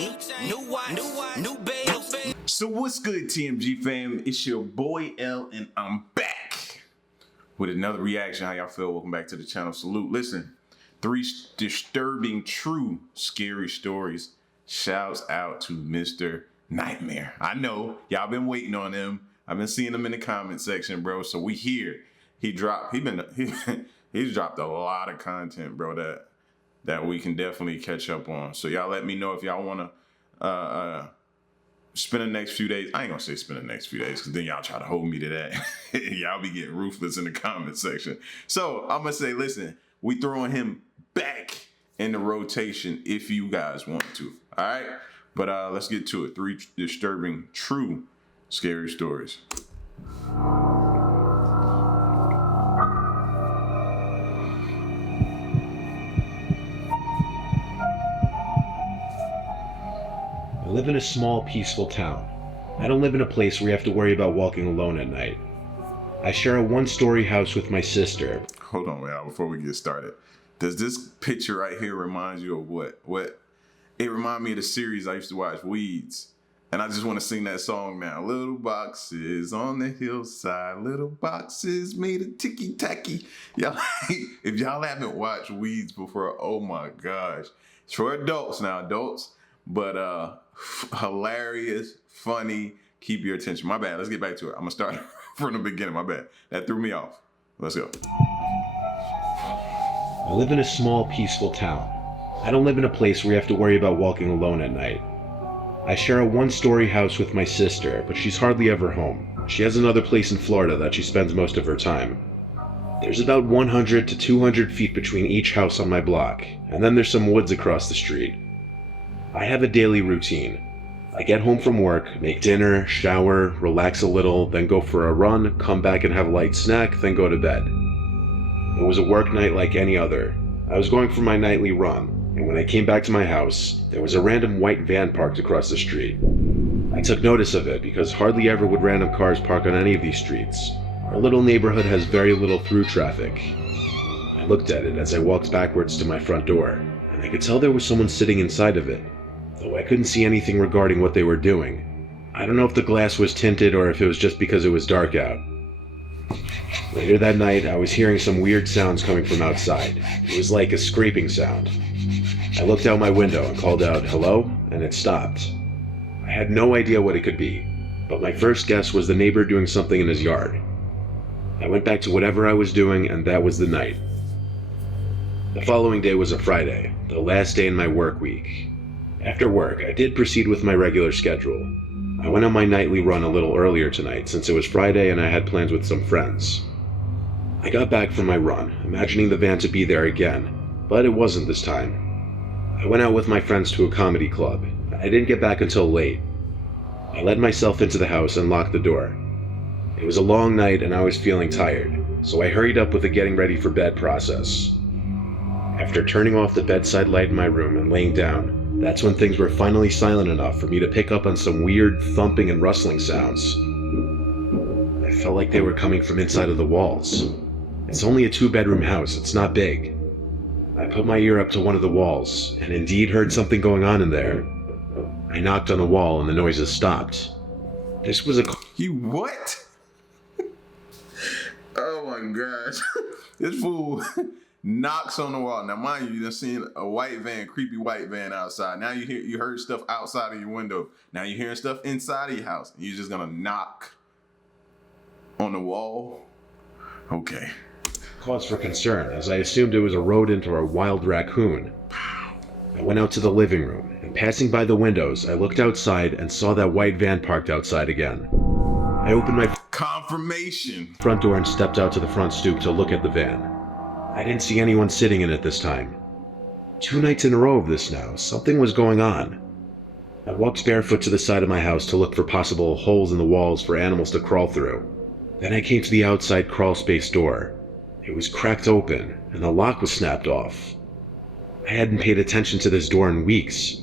new watch, new babe. So what's good, TMG fam? It's your boy L, and I'm back with another reaction. How y'all feel? Welcome back to the channel. Salute. Listen, 3 disturbing, true, scary stories. Shouts out to Mr. Nightmare. I know y'all been waiting on him. I've been seeing him in the comment section, bro. So we here. He's dropped a lot of content, bro, that we can definitely catch up on. So y'all let me know if y'all wanna spend the next few days. I ain't gonna say spend the next few days, because then y'all try to hold me to that. Y'all be getting ruthless in the comment section. So I'm gonna say, listen, we throwing him back in the rotation if you guys want to. All right, but let's get to it. 3 disturbing, true, scary stories. I live in a small, peaceful town. I don't live in a place where you have to worry about walking alone at night. I share a 1-story house with my sister. Hold on, man, before we get started. Does this picture right here remind you of what? It reminds me of the series I used to watch, Weeds. And I just want to sing that song now. Little boxes on the hillside, little boxes made of ticky-tacky. Y'all, if y'all haven't watched Weeds before, oh my gosh. It's for adults now, adults. But hilarious, funny, keep your attention. My bad, let's get back to it. I'm gonna start from the beginning, my bad. That threw me off. Let's go. I live in a small, peaceful town. I don't live in a place where you have to worry about walking alone at night. I share a 1-story house with my sister, but she's hardly ever home. She has another place in Florida that she spends most of her time. There's about 100 to 200 feet between each house on my block, and then there's some woods across the street. I have a daily routine. I get home from work, make dinner, shower, relax a little, then go for a run, come back and have a light snack, then go to bed. It was a work night like any other. I was going for my nightly run, and when I came back to my house, there was a random white van parked across the street. I took notice of it because hardly ever would random cars park on any of these streets. Our little neighborhood has very little through traffic. I looked at it as I walked backwards to my front door, and I could tell there was someone sitting inside of it, though I couldn't see anything regarding what they were doing. I don't know if the glass was tinted or if it was just because it was dark out. Later that night, I was hearing some weird sounds coming from outside. It was like a scraping sound. I looked out my window and called out, "Hello?" and it stopped. I had no idea what it could be, but my first guess was the neighbor doing something in his yard. I went back to whatever I was doing, and that was the night. The following day was a Friday, the last day in my work week. After work, I did proceed with my regular schedule. I went on my nightly run a little earlier tonight since it was Friday and I had plans with some friends. I got back from my run, imagining the van to be there again, but it wasn't this time. I went out with my friends to a comedy club. I didn't get back until late. I let myself into the house and locked the door. It was a long night and I was feeling tired, so I hurried up with the getting ready for bed process. After turning off the bedside light in my room and laying down, that's when things were finally silent enough for me to pick up on some weird thumping and rustling sounds. I felt like they were coming from inside of the walls. It's only a 2-bedroom house, it's not big. I put my ear up to one of the walls, and indeed heard something going on in there. I knocked on the wall and the noises stopped. This was a... You what? Oh my gosh. This fool knocks on the wall. Now, mind you, you done seen a white van, creepy white van outside. Now you heard stuff outside of your window. Now you're hearing stuff inside of your house. You're just gonna knock on the wall? Okay. Cause for concern, as I assumed it was a rodent or a wild raccoon. I went out to the living room, and passing by the windows, I looked outside and saw that white van parked outside again. I opened my confirmation front door and stepped out to the front stoop to look at the van. I didn't see anyone sitting in it this time. 2 nights in a row of this now, something was going on. I walked barefoot to the side of my house to look for possible holes in the walls for animals to crawl through. Then I came to the outside crawl space door. It was cracked open, and the lock was snapped off. I hadn't paid attention to this door in weeks.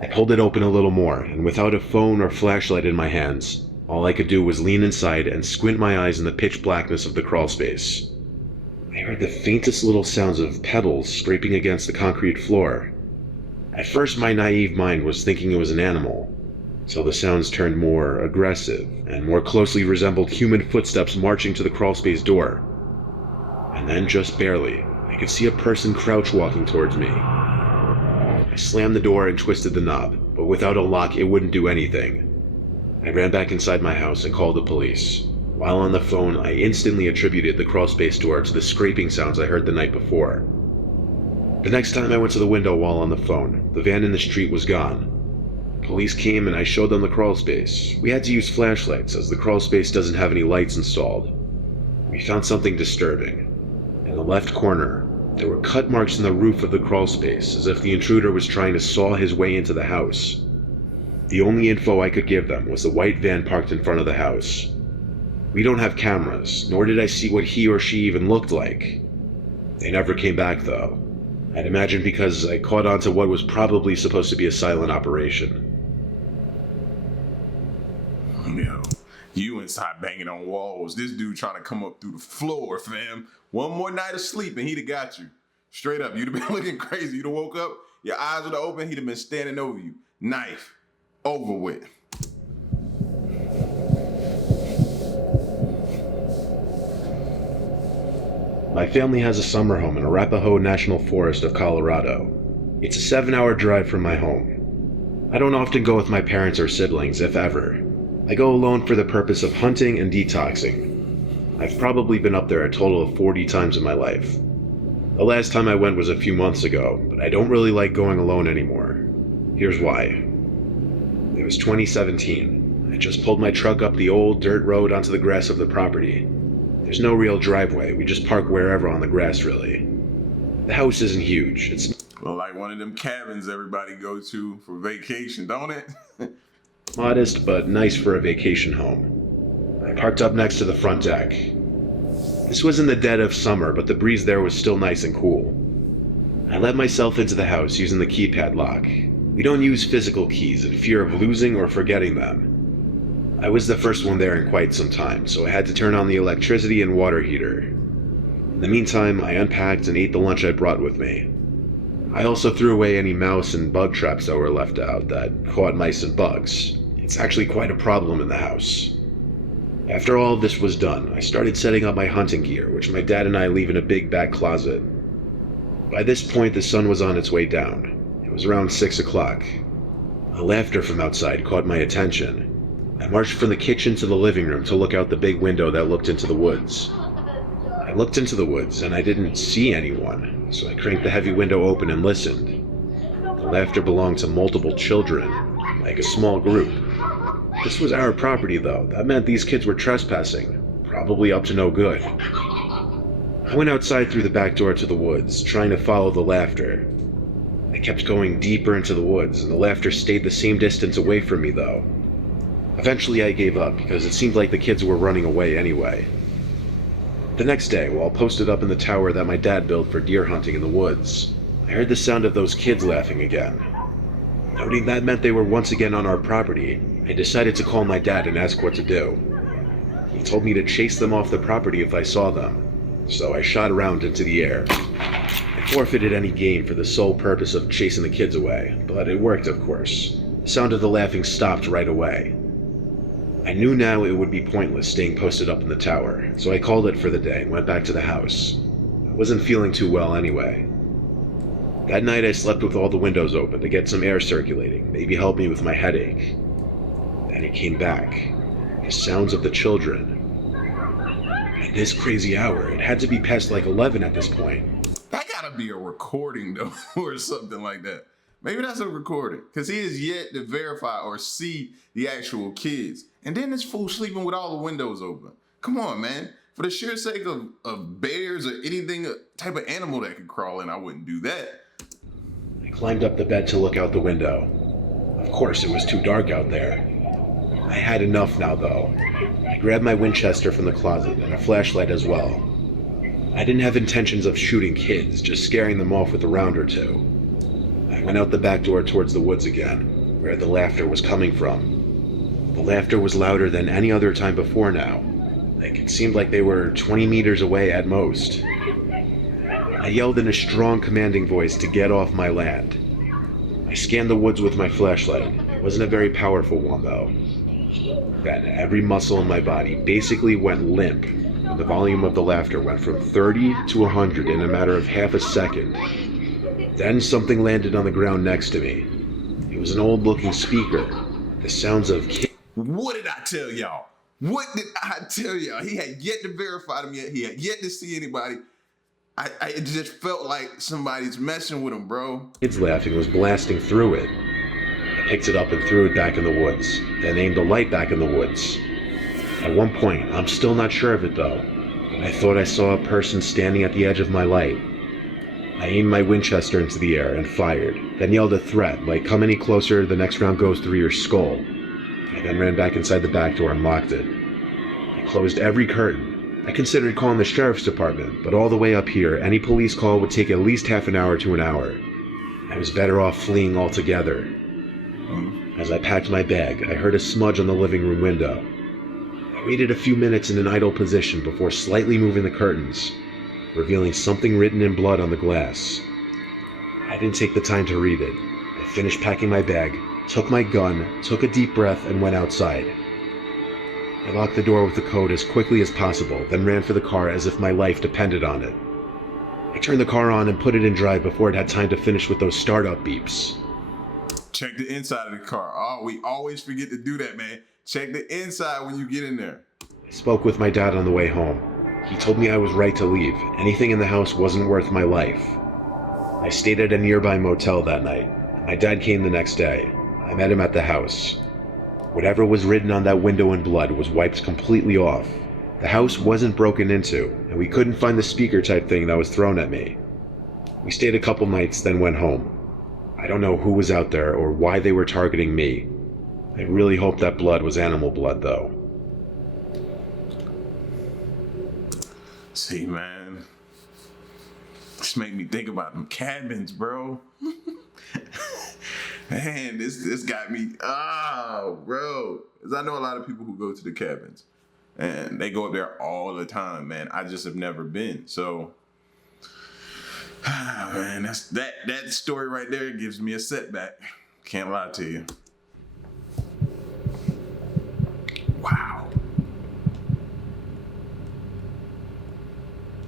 I pulled it open a little more, and without a phone or flashlight in my hands, all I could do was lean inside and squint my eyes in the pitch blackness of the crawl space. I heard the faintest little sounds of pebbles scraping against the concrete floor. At first, my naive mind was thinking it was an animal, so the sounds turned more aggressive and more closely resembled human footsteps marching to the crawlspace door. And then, just barely, I could see a person crouch walking towards me. I slammed the door and twisted the knob, but without a lock it wouldn't do anything. I ran back inside my house and called the police. While on the phone, I instantly attributed the crawlspace door to the scraping sounds I heard the night before. The next time I went to the window while on the phone, the van in the street was gone. Police came and I showed them the crawlspace. We had to use flashlights as the crawlspace doesn't have any lights installed. We found something disturbing. In the left corner, there were cut marks in the roof of the crawlspace, as if the intruder was trying to saw his way into the house. The only info I could give them was the white van parked in front of the house. We don't have cameras, nor did I see what he or she even looked like. They never came back though. I'd imagine because I caught on to what was probably supposed to be a silent operation. Yo, you inside banging on walls. This dude trying to come up through the floor, fam. One more night of sleep and he'd have got you. Straight up, you'd have been looking crazy. You'd have woke up, your eyes would have opened, he'd have been standing over you. Knife. Over with. My family has a summer home in Arapahoe National Forest of Colorado. It's a 7-hour drive from my home. I don't often go with my parents or siblings, if ever. I go alone for the purpose of hunting and detoxing. I've probably been up there a total of 40 times in my life. The last time I went was a few months ago, but I don't really like going alone anymore. Here's why. It was 2017. I just pulled my truck up the old dirt road onto the grass of the property. There's no real driveway, we just park wherever on the grass really. The house isn't huge, it's like one of them cabins everybody go to for vacation, don't it? modest but nice for a vacation home. I parked up next to the front deck. This was in the dead of summer, but the breeze there was still nice and cool. I let myself into the house using the keypad lock. We don't use physical keys in fear of losing or forgetting them. I was the first one there in quite some time, so I had to turn on the electricity and water heater. In the meantime, I unpacked and ate the lunch I brought with me. I also threw away any mouse and bug traps that were left out that caught mice and bugs. It's actually quite a problem in the house. After all of this was done, I started setting up my hunting gear, which my dad and I leave in a big back closet. By this point, the sun was on its way down. It was around 6 o'clock. A laughter from outside caught my attention. I marched from the kitchen to the living room to look out the big window that looked into the woods. I looked into the woods and I didn't see anyone, so I cranked the heavy window open and listened. The laughter belonged to multiple children, like a small group. This was our property though. That meant these kids were trespassing, probably up to no good. I went outside through the back door to the woods, trying to follow the laughter. I kept going deeper into the woods, and the laughter stayed the same distance away from me though. Eventually I gave up because it seemed like the kids were running away anyway. The next day, while posted up in the tower that my dad built for deer hunting in the woods, I heard the sound of those kids laughing again. Noting that meant they were once again on our property, I decided to call my dad and ask what to do. He told me to chase them off the property if I saw them, so I shot around into the air. I forfeited any gain for the sole purpose of chasing the kids away, but it worked of course. The sound of the laughing stopped right away. I knew now it would be pointless staying posted up in the tower, so I called it for the day and went back to the house. I wasn't feeling too well anyway. That night I slept with all the windows open to get some air circulating, maybe help me with my headache. Then it came back. The sounds of the children. At this crazy hour, it had to be past like 11 at this point. That gotta be a recording though, or something like that. Maybe that's a recording, because he is yet to verify or see the actual kids. And then this fool sleeping with all the windows open. Come on, man. For the sheer sake of bears or anything, a type of animal that could crawl in, I wouldn't do that. I climbed up the bed to look out the window. Of course, it was too dark out there. I had enough now, though. I grabbed my Winchester from the closet and a flashlight as well. I didn't have intentions of shooting kids, just scaring them off with a round or two. I went out the back door towards the woods again, where the laughter was coming from. The laughter was louder than any other time before now. Like it seemed like they were 20 meters away at most. I yelled in a strong, commanding voice to get off my land. I scanned the woods with my flashlight. It wasn't a very powerful one, though. Then every muscle in my body basically went limp, and the volume of the laughter went from 30 to 100 in a matter of half a second. Then something landed on the ground next to me. It was an old-looking speaker. The sounds of What did I tell y'all? What did I tell y'all? He had yet to verify them yet. He had yet to see anybody. It just felt like somebody's messing with him, bro. kids laughing was blasting through it. I picked it up and threw it back in the woods, then aimed a light back in the woods. At one point, I'm still not sure of it though, I thought I saw a person standing at the edge of my light. I aimed my Winchester into the air and fired, then yelled a threat like, "Come any closer, the next round goes through your skull." I then ran back inside the back door and locked it. I closed every curtain. I considered calling the sheriff's department, but all the way up here, any police call would take at least half an hour to an hour. I was better off fleeing altogether. As I packed my bag, I heard a smudge on the living room window. I waited a few minutes in an idle position before slightly moving the curtains, revealing something written in blood on the glass. I didn't take the time to read it. I finished packing my bag, took my gun, took a deep breath, and went outside. I locked the door with the code as quickly as possible, then ran for the car as if my life depended on it. I turned the car on and put it in drive before it had time to finish with those startup beeps. Check the inside of the car. Oh, we always forget to do that, man. Check the inside when you get in there. I spoke with my dad on the way home. He told me I was right to leave. Anything in the house wasn't worth my life. I stayed at a nearby motel that night. My dad came the next day. I met him at the house. Whatever was written on that window in blood was wiped completely off. The house wasn't broken into, and we couldn't find the speaker type thing that was thrown at me. We stayed a couple nights, then went home. I don't know who was out there or why they were targeting me. I really hope that blood was animal blood, though. See, man, this made me think about them cabins, bro. Man, this got me, bro. Because I know a lot of people who go to the cabins, and they go up there all the time, man. I just have never been, so, man, that story right there gives me a setback. Can't lie to you. Wow.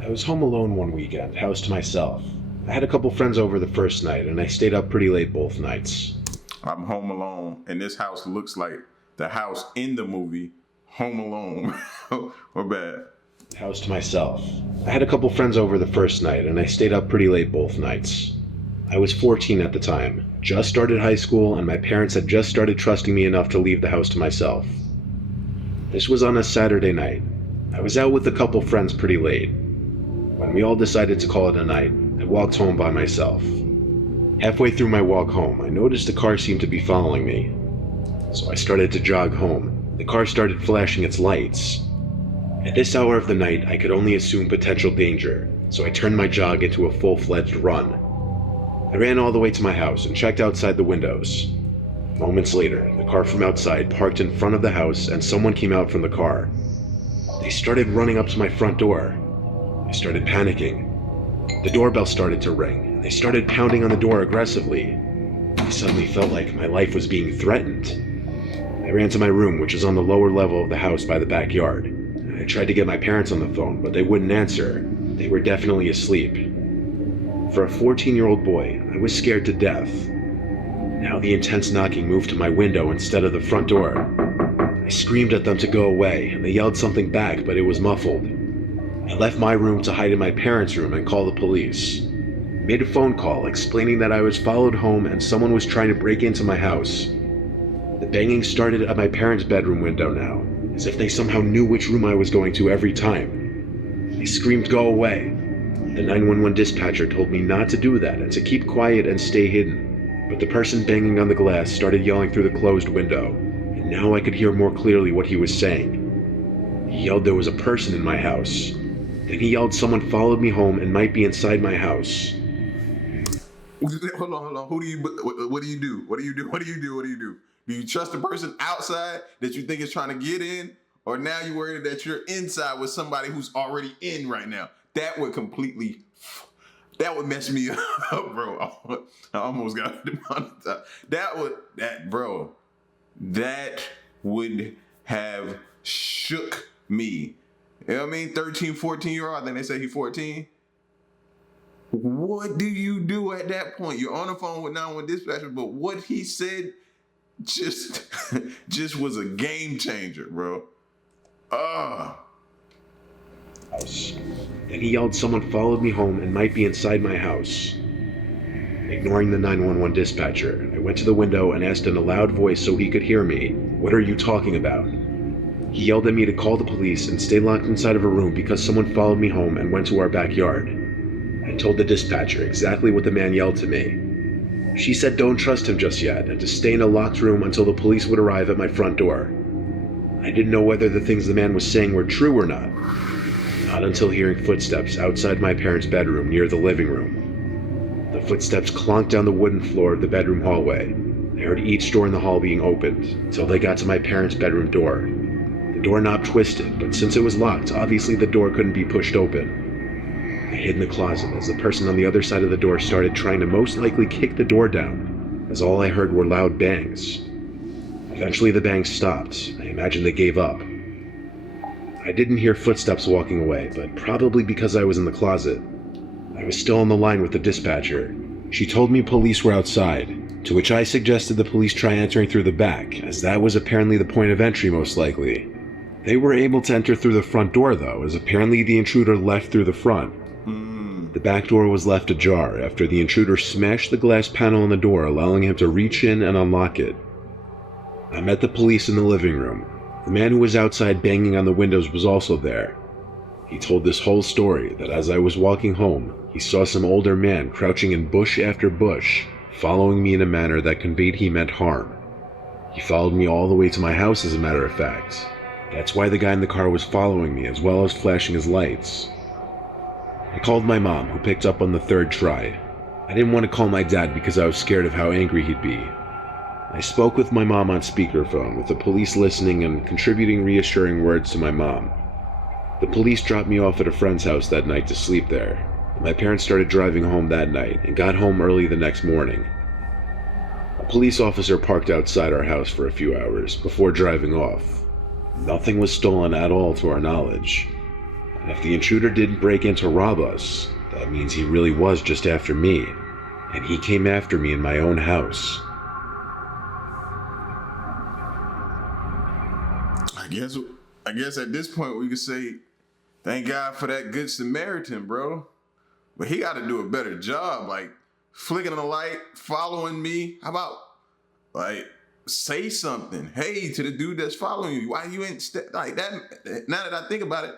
I was home alone one weekend, house to myself. I had a couple friends over the first night, and I stayed up pretty late both nights. I'm home alone, and this house looks like the house in the movie Home Alone. Or bad. House to myself. I had a couple friends over the first night, and I stayed up pretty late both nights. I was 14 at the time, just started high school, and my parents had just started trusting me enough to leave the house to myself. This was on a Saturday night. I was out with a couple friends pretty late. When we all decided to call it a night, I walked home by myself. Halfway through my walk home, I noticed a car seemed to be following me. So I started to jog home. The car started flashing its lights. At this hour of the night, I could only assume potential danger, so I turned my jog into a full-fledged run. I ran all the way to my house and checked outside the windows. Moments later, the car from outside parked in front of the house and someone came out from the car. They started running up to my front door. I started panicking. The doorbell started to ring, and they started pounding on the door aggressively. I suddenly felt like my life was being threatened. I ran to my room, which is on the lower level of the house by the backyard. I tried to get my parents on the phone, but they wouldn't answer. They were definitely asleep. For a 14-year-old boy, I was scared to death. Now the intense knocking moved to my window instead of the front door. I screamed at them to go away, and they yelled something back, but it was muffled. I left my room to hide in my parents' room and call the police. I made a phone call explaining that I was followed home and someone was trying to break into my house. The banging started at my parents' bedroom window now, as if they somehow knew which room I was going to every time. I screamed, "Go away!" The 911 dispatcher told me not to do that and to keep quiet and stay hidden, but the person banging on the glass started yelling through the closed window, and now I could hear more clearly what he was saying. He yelled there was a person in my house. Then he yelled someone followed me home and might be inside my house. Hold on. What do you do? What do you do? Do you trust the person outside that you think is trying to get in? Or now you're worried that you're inside with somebody who's already in right now? That would completely That would mess me up, bro. I almost got demonetized. That would have shook me. You know what I mean? 13, 14-year-old, I think they say he's 14. What do you do at that point? You're on the phone with 911 dispatcher, but what he said just was a game changer, bro. Then he yelled someone followed me home and might be inside my house. Ignoring the 911 dispatcher, I went to the window and asked in a loud voice so he could hear me, "What are you talking about?" He yelled at me to call the police and stay locked inside of a room because someone followed me home and went to our backyard. I told the dispatcher exactly what the man yelled to me. She said don't trust him just yet and to stay in a locked room until the police would arrive at my front door. I didn't know whether the things the man was saying were true or not. Not until hearing footsteps outside my parents' bedroom near the living room. The footsteps clonked down the wooden floor of the bedroom hallway. I heard each door in the hall being opened until they got to my parents' bedroom door. The doorknob twisted, but since it was locked, obviously the door couldn't be pushed open. I hid in the closet as the person on the other side of the door started trying to most likely kick the door down, as all I heard were loud bangs. Eventually the bangs stopped. I imagine they gave up. I didn't hear footsteps walking away, but probably because I was in the closet. I was still on the line with the dispatcher. She told me police were outside, to which I suggested the police try entering through the back, as that was apparently the point of entry most likely. They were able to enter through the front door though, as apparently the intruder left through the front. The back door was left ajar after the intruder smashed the glass panel on the door, allowing him to reach in and unlock it. I met the police in the living room. The man who was outside banging on the windows was also there. He told this whole story that as I was walking home, he saw some older man crouching in bush after bush, following me in a manner that conveyed he meant harm. He followed me all the way to my house, as a matter of fact. That's why the guy in the car was following me, as well as flashing his lights. I called my mom, who picked up on the third try. I didn't want to call my dad because I was scared of how angry he'd be. I spoke with my mom on speakerphone, with the police listening and contributing reassuring words to my mom. The police dropped me off at a friend's house that night to sleep there. My parents started driving home that night and got home early the next morning. A police officer parked outside our house for a few hours before driving off. Nothing was stolen at all to our knowledge. And if the intruder didn't break in to rob us, that means he really was just after me. And he came after me in my own house. I guess at this point we could say, thank God for that good Samaritan, bro. But he got to do a better job, like flicking the light, following me. How about, like, say something? Hey, to the dude that's following you. Why you ain't like that? Now that I think about it,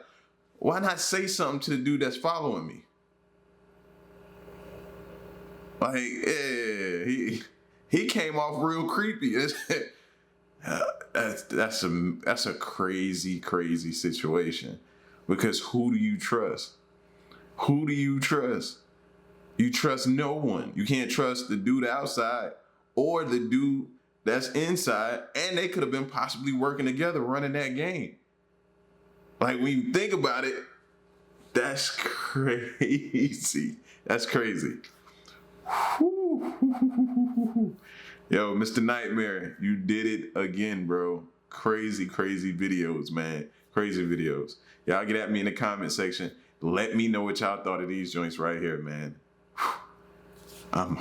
why not say something to the dude that's following me? Like, yeah, he came off real creepy. That's a crazy situation, because who do you trust? Who do you trust? You trust no one. You can't trust the dude outside or the dude that's inside, and they could have been possibly working together running that game. Like, when you think about it, that's crazy. That's crazy. Yo, Mr. Nightmare, you did it again, bro. Crazy videos, man. Crazy videos. Y'all get at me in the comment section. Let me know what y'all thought of these joints right here, man. I'm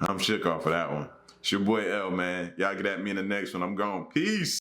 I'm shook off of that one. It's your boy L, man. Y'all get at me in the next one. I'm gone. Peace.